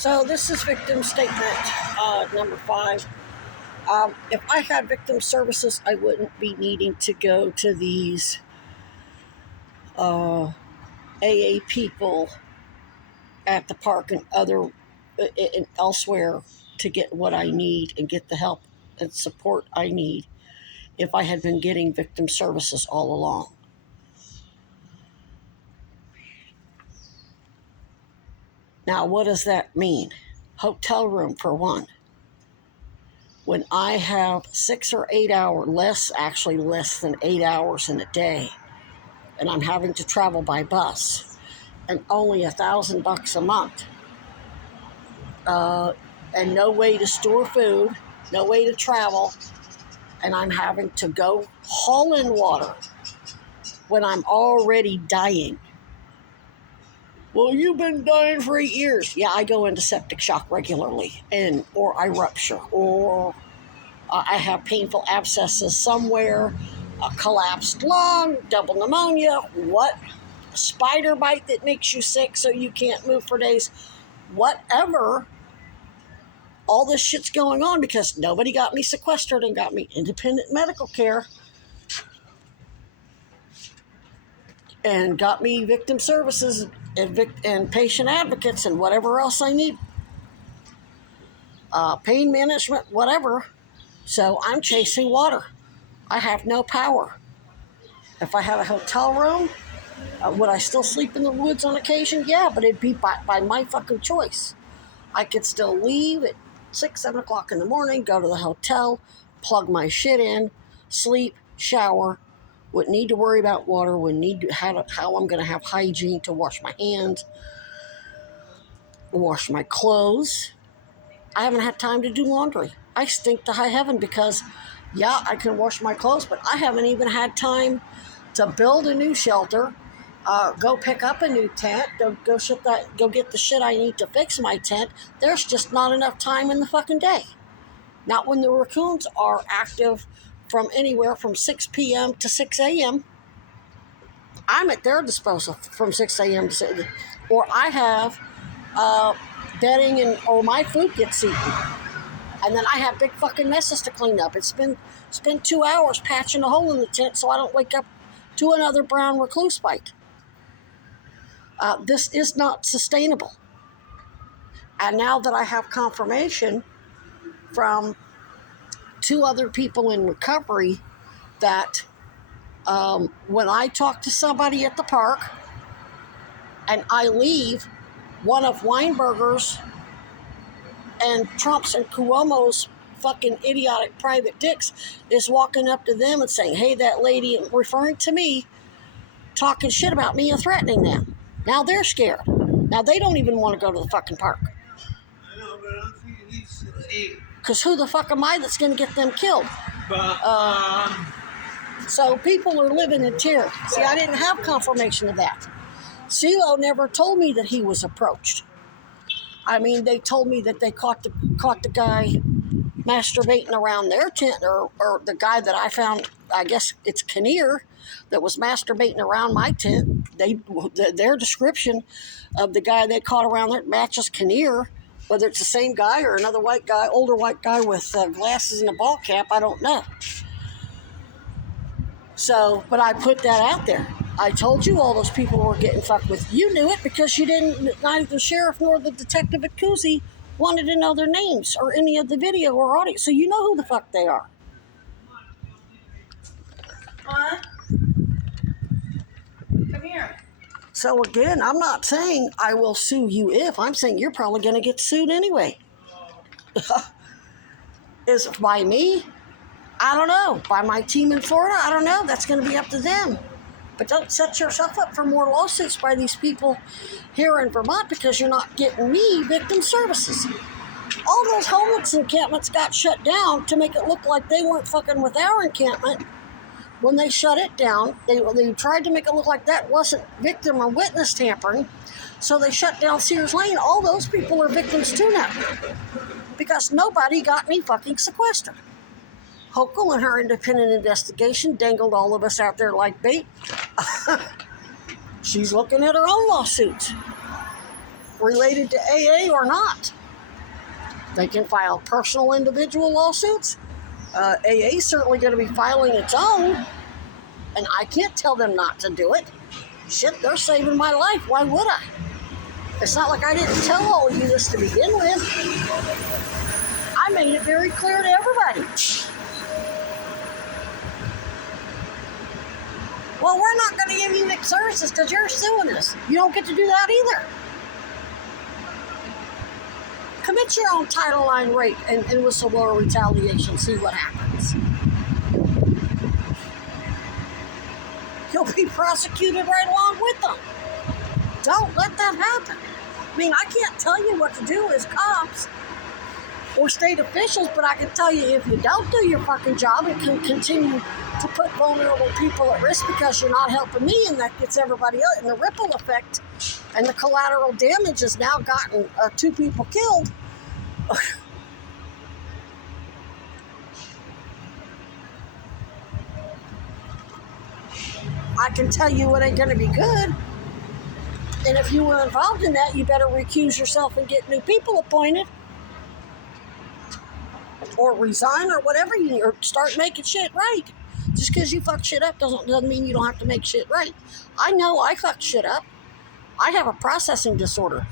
So this is victim statement number 5. If I had victim services, I wouldn't be needing to go to these AA people at the park and and elsewhere to get what I need and get the help and support I need if I had been getting victim services all along. Now, what does that mean? Hotel room, for one. When I have 6 or 8 hours, less than 8 hours in a day, and I'm having to travel by bus, and only $1,000 a month, and no way to store food, no way to travel, and I'm having to go haul in water when I'm already dying. Well, you've been dying for 8 years. Yeah, I go into septic shock regularly, or I rupture, or I have painful abscesses somewhere, a collapsed lung, double pneumonia, a spider bite that makes you sick so you can't move for days, whatever. All this shit's going on because nobody got me sequestered and got me independent medical care and got me victim services and patient advocates and whatever else I need, pain management, whatever. So I'm chasing water. I have no power. If I had a hotel room, would I still sleep in the woods on occasion? Yeah, but it'd be by my fucking choice. I could still leave at 6, 7 o'clock in the morning, go to the hotel, plug my shit in, sleep, shower. Wouldn't need to worry about water. Wouldn't need to how I'm going to have hygiene to wash my hands, wash my clothes. I haven't had time to do laundry. I stink to high heaven because, yeah, I can wash my clothes, but I haven't even had time to build a new shelter, go pick up a new tent, go get the shit I need to fix my tent. There's just not enough time in the fucking day. Not when the raccoons are active from anywhere from 6 p.m. to 6 a.m. I'm at their disposal from 6 a.m. to 6 a.m. Or I have bedding or my food gets eaten. And then I have big fucking messes to clean up. It's been 2 hours patching a hole in the tent so I don't wake up to another brown recluse bite. This is not sustainable. And now that I have confirmation from 2 other people in recovery that when I talk to somebody at the park and I leave, one of Weinberger's and Trump's and Cuomo's fucking idiotic private dicks is walking up to them and saying, hey, that lady, referring to me, talking shit about me and threatening them. Now they're scared. Now they don't even want to go to the fucking park. Because who the fuck am I that's going to get them killed? So people are living in terror. See, I didn't have confirmation of that. CeeLo never told me that he was approached. I mean, they told me that they caught the guy masturbating around their tent, or the guy that I found, I guess it's Kinnear, that was masturbating around my tent. Their description of the guy they caught around there matches Kinnear. Whether it's the same guy or another white guy, older white guy with glasses and a ball cap, I don't know. So, but I put that out there. I told you all those people were getting fucked with. You knew it because you didn't, neither the sheriff nor the detective at Cousy wanted to know their names or any of the video or audio. So you know who the fuck they are. Huh? Come here. So again, I'm not saying I will sue you if. I'm saying you're probably going to get sued anyway. Is it by me? I don't know. By my team in Florida? I don't know. That's going to be up to them. But don't set yourself up for more lawsuits by these people here in Vermont because you're not getting me victim services. All those homeless encampments got shut down to make it look like they weren't fucking with our encampment. When they shut it down, they tried to make it look like that wasn't victim or witness tampering. So they shut down Sears Lane. All those people are victims too now. Because nobody got me fucking sequestered. Hochul and her independent investigation dangled all of us out there like bait. She's looking at her own lawsuits. related to AA or not. They can file personal individual lawsuits. AA is certainly going to be filing its own, and I can't tell them not to do it. Shit, they're saving my life. Why would I? It's not like I didn't tell all of you this to begin with. I made it very clear to everybody. Well, we're not going to give you mixed services because you're suing us. You don't get to do that either. Commit your own Title IX rape and whistleblower retaliation. See what happens. You'll be prosecuted right along with them. Don't let that happen. I mean, I can't tell you what to do as cops or state officials, but I can tell you if you don't do your fucking job, it can continue to put vulnerable people at risk because you're not helping me, and that gets everybody else. And the ripple effect and the collateral damage has now gotten 2 people killed. I can tell you it ain't going to be good. And if you were involved in that, you better recuse yourself and get new people appointed. Or resign or whatever, or start making shit right. Just because you fuck shit up doesn't mean you don't have to make shit right. I know I fucked shit up. I have a processing disorder.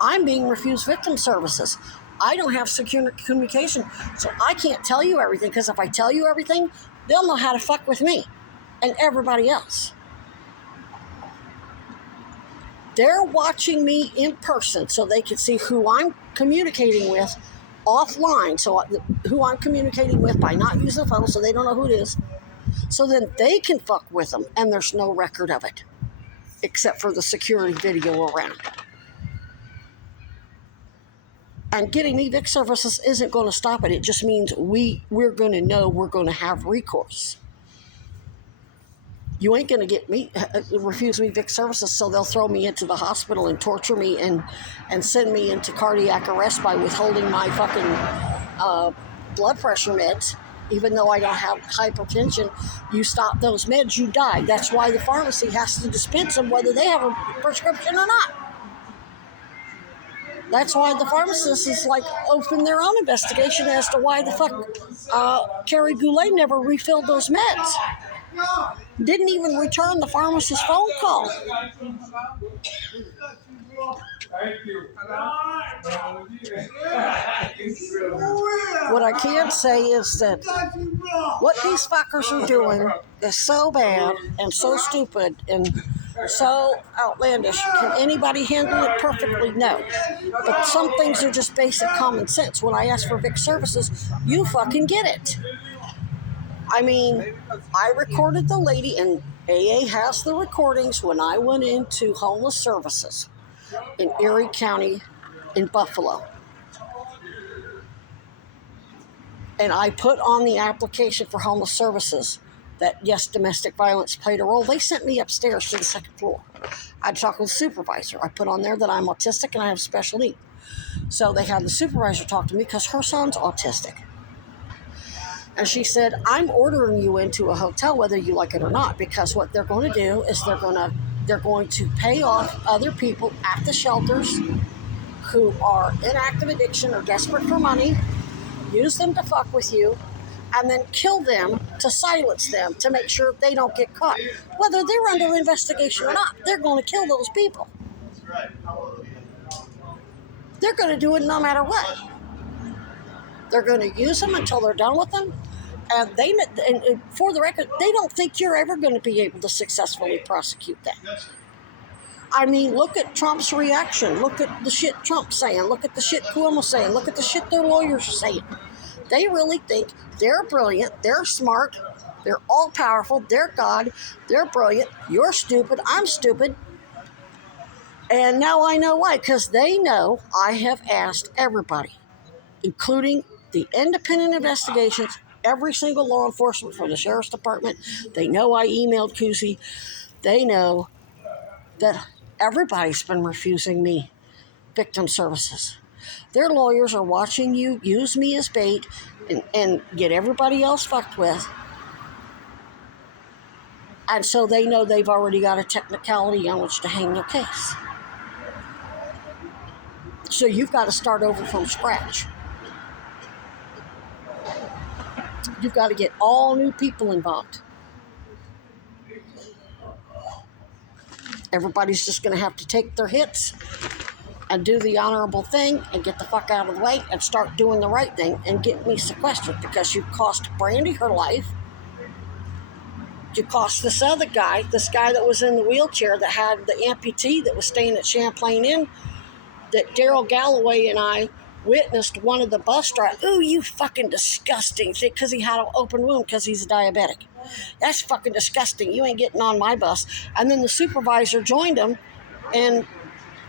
I'm being refused victim services. I don't have secure communication, so I can't tell you everything, because if I tell you everything, they'll know how to fuck with me and everybody else. They're watching me in person so they can see who I'm communicating with offline, so who I'm communicating with by not using the phone, so they don't know who it is. So then they can fuck with them, and there's no record of it, except for the security video around. And getting me VIC services isn't going to stop it. It just means we're going to know we're going to have recourse. You ain't going to get me, refuse me VIC services, so they'll throw me into the hospital and torture me and send me into cardiac arrest by withholding my fucking blood pressure meds. Even though I don't have hypertension, you stop those meds, you die. That's why the pharmacy has to dispense them whether they have a prescription or not. That's why the pharmacist is like open their own investigation as to why the fuck Carrie Goulet never refilled those meds. Didn't even return the pharmacist's phone call. Thank you. What I can say is that what these fuckers are doing is so bad and so stupid and so outlandish. Can anybody handle it perfectly? No. But some things are just basic common sense. When I ask for VIC services, you fucking get it. I mean, I recorded the lady, and AA has the recordings when I went into homeless services in Erie County in Buffalo. And I put on the application for homeless services that, yes, domestic violence played a role. They sent me upstairs to the second floor. I talked with the supervisor. I put on there that I'm autistic and I have special needs. So they had the supervisor talk to me because her son's autistic. And she said, I'm ordering you into a hotel whether you like it or not, because what they're going to do is they're going to pay off other people at the shelters who are in active addiction or desperate for money, use them to fuck with you, and then kill them to silence them to make sure they don't get caught. Whether they're under investigation or not, they're going to kill those people. They're going to do it no matter what. They're going to use them until they're done with them. And for the record, they don't think you're ever going to be able to successfully prosecute that. I mean, look at Trump's reaction. Look at the shit Trump's saying. Look at the shit Cuomo's saying. Look at the shit their lawyers are saying. They really think they're brilliant, they're smart, they're all-powerful, they're God, they're brilliant, you're stupid, I'm stupid. And now I know why, because they know I have asked everybody, including the independent investigations, every single law enforcement from the sheriff's department. They know I emailed Cousy. They know that everybody's been refusing me victim services. Their lawyers are watching you use me as bait and get everybody else fucked with. And so they know they've already got a technicality on which to hang their case. So you've got to start over from scratch. You've got to get all new people involved. Everybody's just going to have to take their hits and do the honorable thing and get the fuck out of the way and start doing the right thing and get me sequestered, because you cost Brandy her life. You cost this other guy, this guy that was in the wheelchair that had the amputee that was staying at Champlain Inn, that Daryl Galloway and I witnessed one of the bus drivers. Ooh, you fucking disgusting. Because he had an open wound because he's a diabetic. That's fucking disgusting. You ain't getting on my bus. And then the supervisor joined him in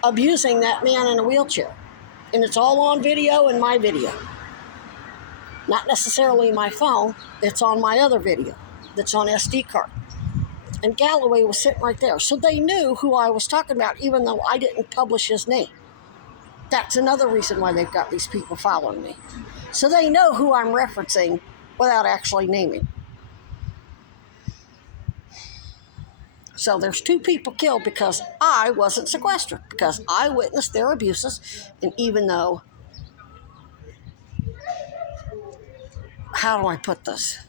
abusing that man in a wheelchair. And it's all on video and my video. Not necessarily my phone. It's on my other video that's on SD card. And Galloway was sitting right there. So they knew who I was talking about, even though I didn't publish his name. That's another reason why they've got these people following me. So they know who I'm referencing without actually naming. So there's 2 people killed because I wasn't sequestered, because I witnessed their abuses. And even though, how do I put this?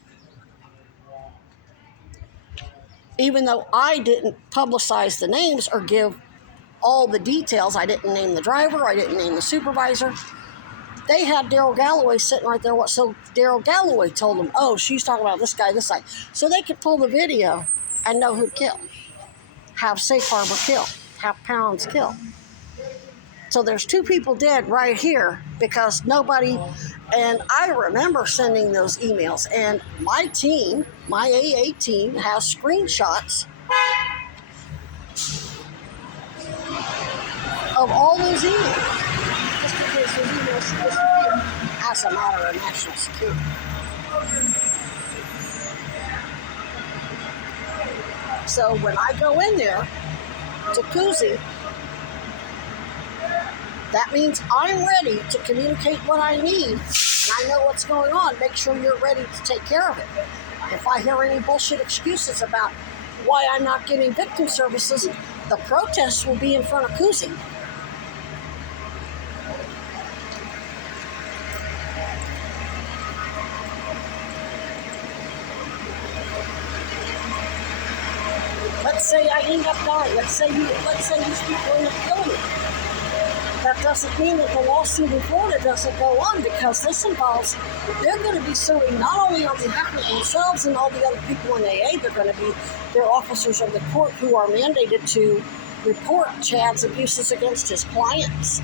Even though I didn't publicize the names or give all the details, I didn't name the driver, I didn't name the supervisor, they had Daryl Galloway sitting right there. So Daryl Galloway told them, oh, she's talking about this guy, this guy. So they could pull the video and know who killed. Have Safe Harbor kill. Have Pounds kill. So there's 2 people dead right here because nobody, and I remember sending those emails, and my team, my AA team, has screenshots of all those emails. Just because those emails disappear as a matter of national security. So when I go in there to Kuzi, that means I'm ready to communicate what I need, and I know what's going on. Make sure you're ready to take care of it. If I hear any bullshit excuses about why I'm not getting victim services, the protests will be in front of Kuzi. Let's say I end up dying. Let's say these people end up killing me. That doesn't mean that the lawsuit in Florida doesn't go on, because this involves, they're going to be suing not only on behalf of themselves and all the other people in AA, they're officers of the court who are mandated to report Chad's abuses against his clients.